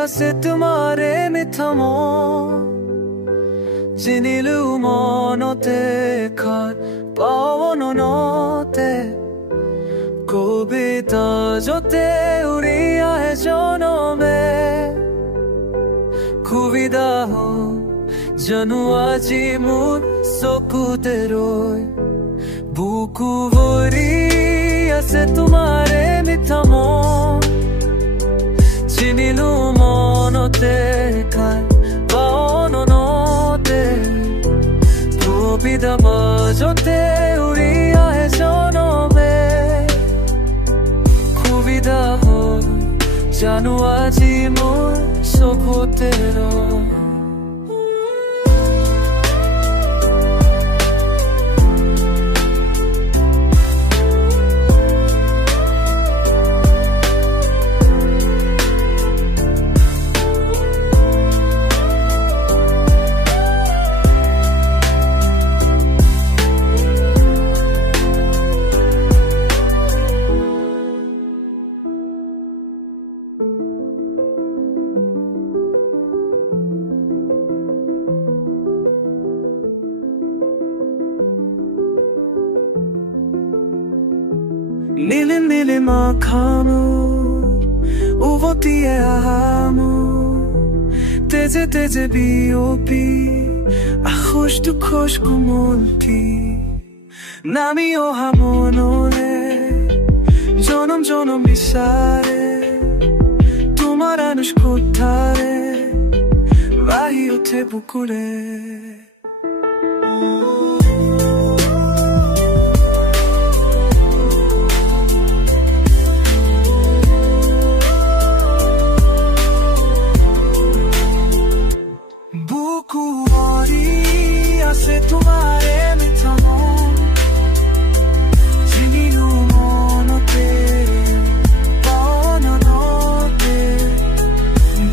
আছে তোমাৰে মিঠা মন জিনিলো মনতে খাত পাৱনতে কবিতা যতে উৰি আহে জনমে সুবিধা হ'ল জানো আজি মোৰ চকুতে ৰৈ বুকু ভৰি আছে তোমাৰে মিঠা মন চিনিলো মনতে খাই পাৱনতে কবিতা মাজতে উৰি আহে জনমে সুবিধা হ'ল জানো আজি মোৰ চকুতে ৰৈ নীলে নীলে মাখানো উভতিয়ে আহামো তেজে তেজে বিয়পি আখোজ দুখোজ কোমলটি নামি অহা মনলে জনম জনম বিচাৰে তোমাৰ আনুষ কোঠাৰে বাঢ়ি উঠে বুকুৰে তোমাৰে মিঠা মন জিনিলো মনতে পাৱনতে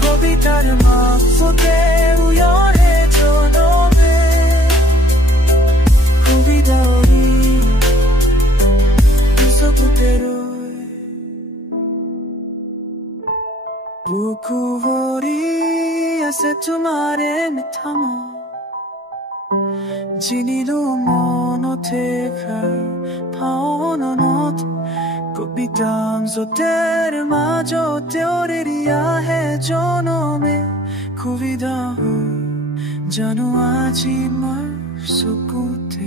কবিতাৰ মাজতে উয়ৰে জনমে সুবিধা উৰি চকুতে ৰৈ বুকু ভৰি আছে তোমাৰে মিঠা মন জিনিলো মনতে খাই পাৱনতে কবিতা যতেৰ মাজতে উৰি আহে জনমে সুবিধা হ'ল জানো আজি মোৰ চকুতে